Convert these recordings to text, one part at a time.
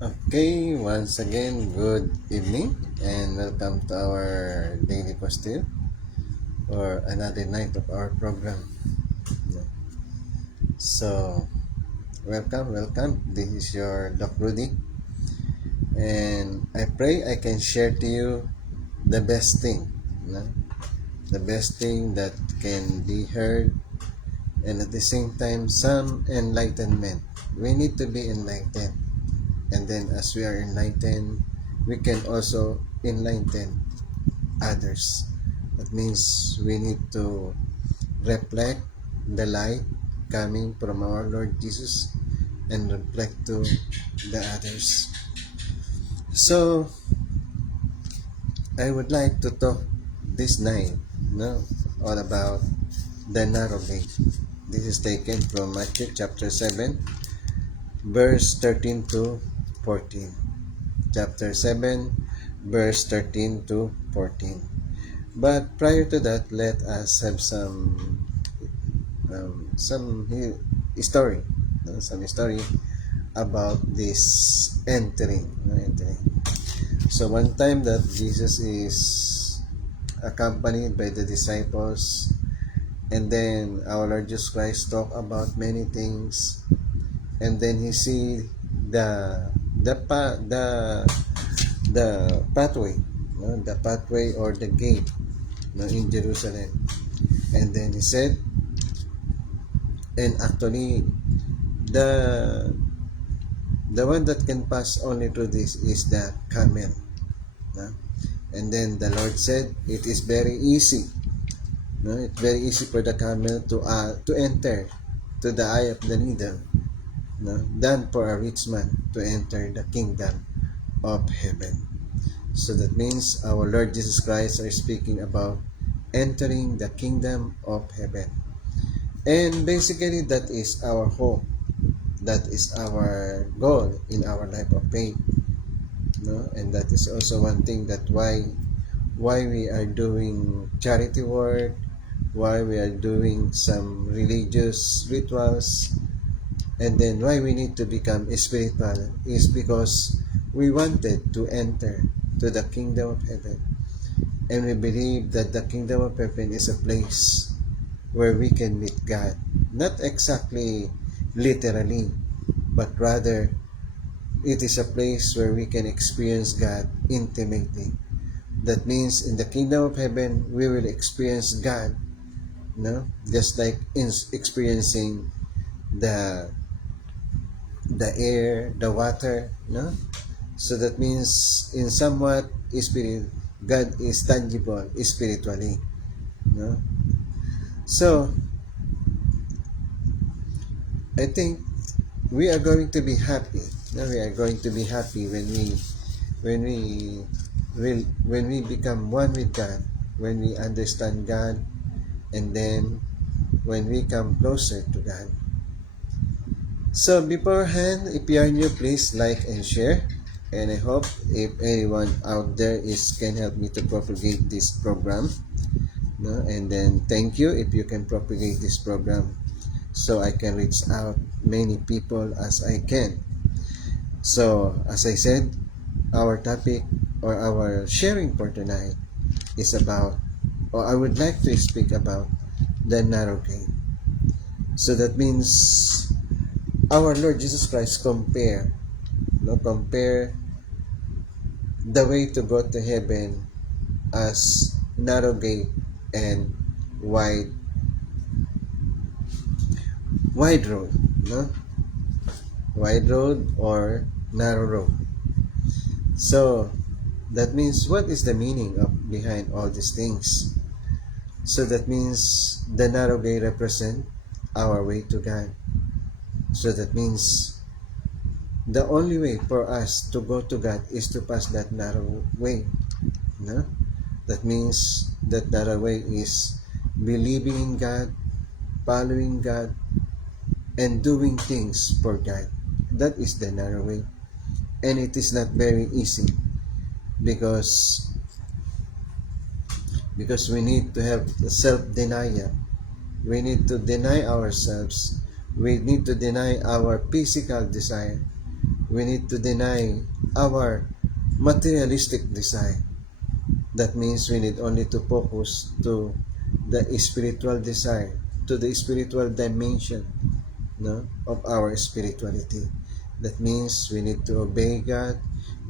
Okay, once again, good evening and welcome to our daily postil for another night of our program. So, welcome. This is your Doc Rudy, and I pray I can share to you the best thing, you know, the best thing that can be heard, and at the same time, some enlightenment. We need to be enlightened, and then as we are enlightened, we can also enlighten others. That means we need to reflect the light coming from our Lord Jesus and reflect to the others. So I would like to talk this night, all about the narrow gate. This is taken from Matthew chapter 7, verse 13 to 14. Chapter 7, verse 13 to 14. But prior to that, let us have some story, some story about this entering. So one time that Jesus is accompanied by the disciples, and then our Lord Jesus Christ talk about many things, and then he see the pa, the pathway, the pathway or the gate, in Jerusalem, and then he said, and actually the the one that can pass only through this is the camel. No? And then the Lord said, it is very easy. No? It's very easy for the camel to enter to the eye of the needle, no? Than for a rich man to enter the kingdom of heaven. So that means our Lord Jesus Christ are speaking about entering the kingdom of heaven. And basically that is our hope. That is our goal in our life of faith. No? And that is also one thing that why we are doing charity work, why we are doing some religious rituals, and then why we need to become spiritual is because we wanted to enter to the kingdom of heaven. And we believe that the kingdom of heaven is a place where we can meet God. Not exactly literally, but rather it is a place where we can experience God intimately. That means in the kingdom of heaven, we will experience God, just like in experiencing the the air, the water, So that means in somewhat spirit, God is tangible spiritually, no. So I think we are going to be happy. We are going to be happy when we when we become one with God, when we understand God, and then when we come closer to God. So beforehand, if you are new, please like and share. And I hope if anyone out there can help me to propagate this program. No? And then thank you if you can propagate this program so I can reach out many people as I can. So as I said, our topic or our sharing for tonight is about, or I would like to speak about the narrow gate. So that means our Lord Jesus Christ compare the way to go to heaven as narrow gate and wide wide road, no? Wide road or narrow road. So that means what is the meaning of behind all these things? So that means the narrow gate represent our way to God. So that means the only way for us to go to God is to pass that narrow way. No? That means that narrow way is believing in God, following God, and doing things for God. That is the narrow way. And it is not very easy because we need to have self-denial. We need to deny ourselves. We need to deny our physical desire. we need to deny our materialistic desire. That means we need only to focus to the spiritual desire, to the spiritual dimension, no, of our spirituality. That means we need to obey God,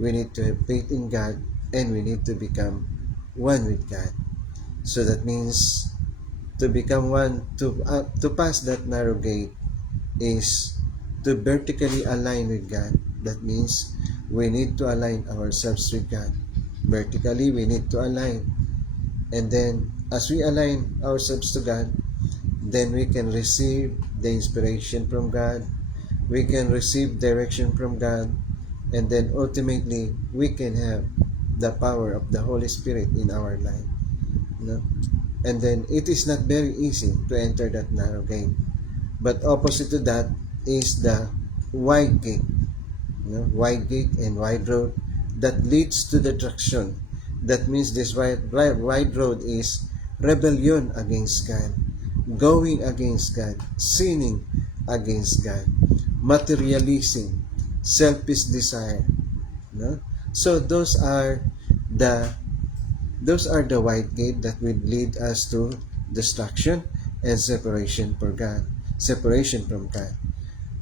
we need to have faith in God, and we need to become one with God. So that means to become one, to pass that narrow gate is to vertically align with God. That means we need to align ourselves with God. Vertically, we need to align. And then, as we align ourselves to God, then we can receive the inspiration from God. We can receive direction from God. And then ultimately, we can have the power of the Holy Spirit in our life. No? And then, it is not very easy to enter that narrow gate. But opposite to that is the wide gate, wide gate and wide road that leads to destruction. That means this wide road is rebellion against God, going against God, sinning against God, materialism, selfish desire. No? So the those are the wide gate that will lead us to destruction and separation for God, separation from God.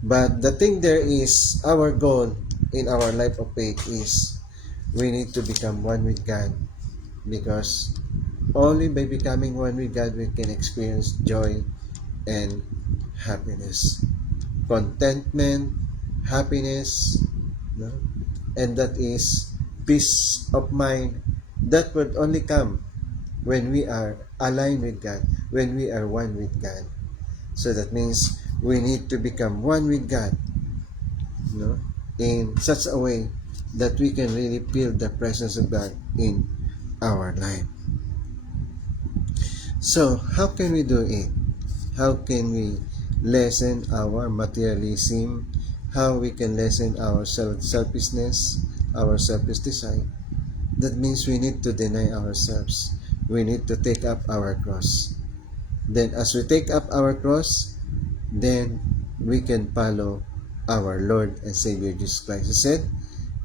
But the thing there is, our goal in our life of faith is we need to become one with God, because only by becoming one with God we can experience joy and happiness, contentment, happiness, no? And that is peace of mind that would only come when we are aligned with God, when we are one with God. So that means we need to become one with God, no, in such a way that we can really feel the presence of God in our life. So, how can we do it? How can we lessen our materialism? How we can lessen our selfishness, our selfish desire? That means we need to deny ourselves. We need to take up our cross. Then, as we take up our cross, then we can follow our Lord and Savior Jesus Christ. He said,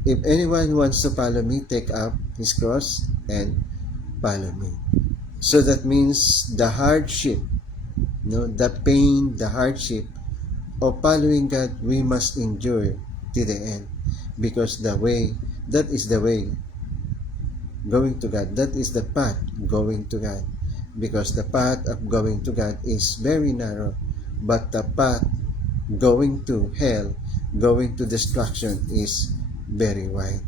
if anyone wants to follow me, take up his cross and follow me. So that means the hardship, the pain, the hardship of following God, we must endure to the end. Because that is the way going to God. That is the path going to God. Because the path of going to God is very narrow, but the path going to hell, going to destruction is very wide.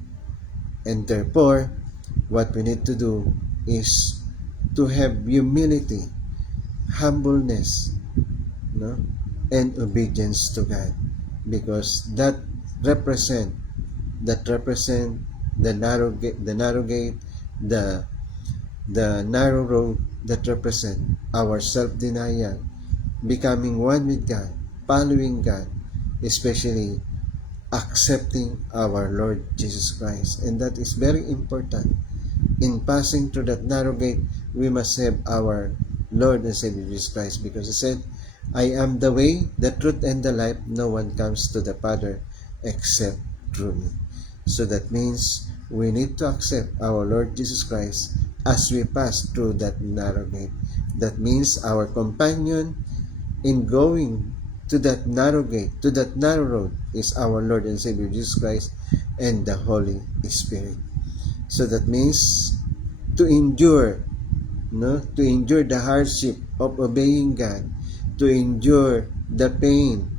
And therefore, what we need to do is to have humility, humbleness, no, and obedience to God, because represent represent the narrow gate, the narrow road that represent our self-denial, becoming one with God, following God, especially accepting our Lord Jesus Christ. And that is very important. In passing through that narrow gate, we must have our Lord and Savior Jesus Christ, because He said, I am the way, the truth, and the life. No one comes to the Father except through me. So that means we need to accept our Lord Jesus Christ as we pass through that narrow gate. That means our companion in going to that narrow gate, to that narrow road, is our Lord and Savior Jesus Christ and the Holy Spirit. So that means to endure, to endure the hardship of obeying God, to endure the pain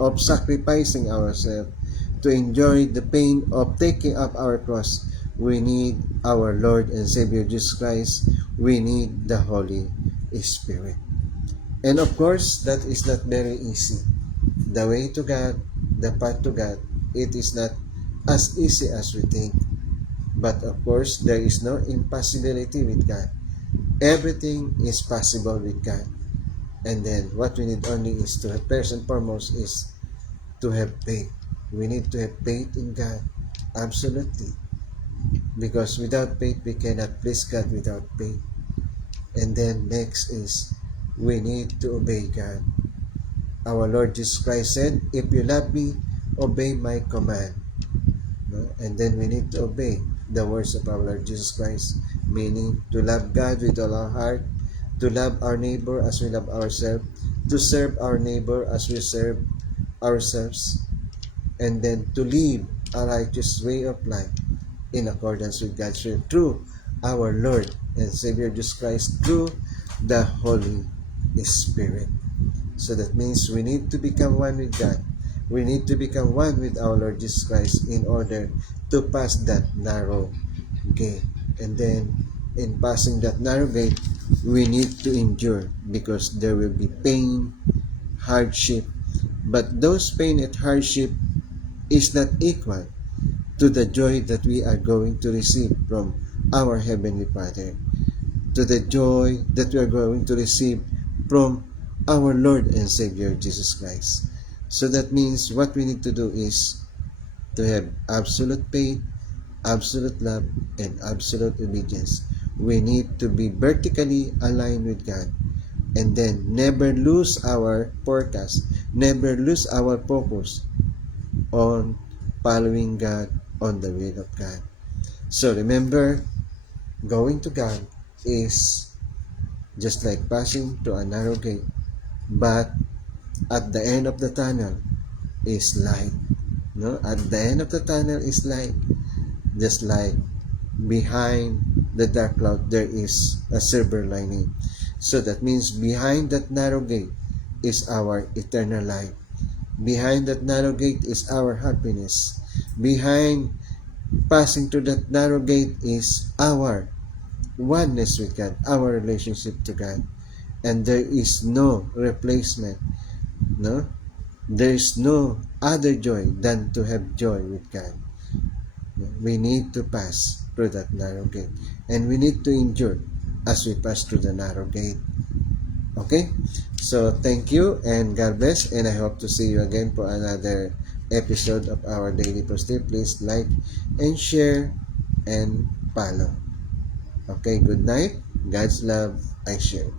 of sacrificing ourselves, to enjoy the pain of taking up our cross, we need our Lord and Savior Jesus Christ. We need the Holy Spirit. And of course, that is not very easy. The way to God, the path to God, it is not as easy as we think. But of course, there is no impossibility with God. Everything is possible with God. And then what we need only is to have, first and foremost, is to have faith. We need to have faith in God. Absolutely. Because without faith, we cannot please God without faith. And then next is, we need to obey God. Our Lord Jesus Christ said, if you love me, obey my command. No? And then we need to obey the words of our Lord Jesus Christ, meaning to love God with all our heart, to love our neighbor as we love ourselves, to serve our neighbor as we serve ourselves, and then to live a righteous way of life in accordance with God's will through our Lord and Savior Jesus Christ, through the Holy Spirit. So that means we need to become one with God. We need to become one with our Lord Jesus Christ in order to pass that narrow gate. And then in passing that narrow gate, we need to endure because there will be pain, hardship. But those pain and hardship is not equal to the joy that we are going to receive from our Heavenly Father, to the joy that we are going to receive from our Lord and Savior Jesus Christ. So that means what we need to do is to have absolute faith, absolute love, and absolute obedience. We need to be vertically aligned with God and then never lose our forecast, never lose our focus on following God, on the will of God. So remember, going to God is just like passing to a narrow gate, but at the end of the tunnel is light. No, at the end of the tunnel is light, just like behind the dark cloud there is a silver lining. So that means behind that narrow gate is our eternal life. Behind that narrow gate is our happiness. Behind passing through that narrow gate is our oneness with God, our relationship to God. And there is no replacement, no? There is no other joy than to have joy with God. We need to pass through that narrow gate. And we need to endure as we pass through the narrow gate. Okay? So, thank you and God bless. And I hope to see you again for another episode of our Daily Positive. Please like and share and follow. Okay, good night. God's love, I share.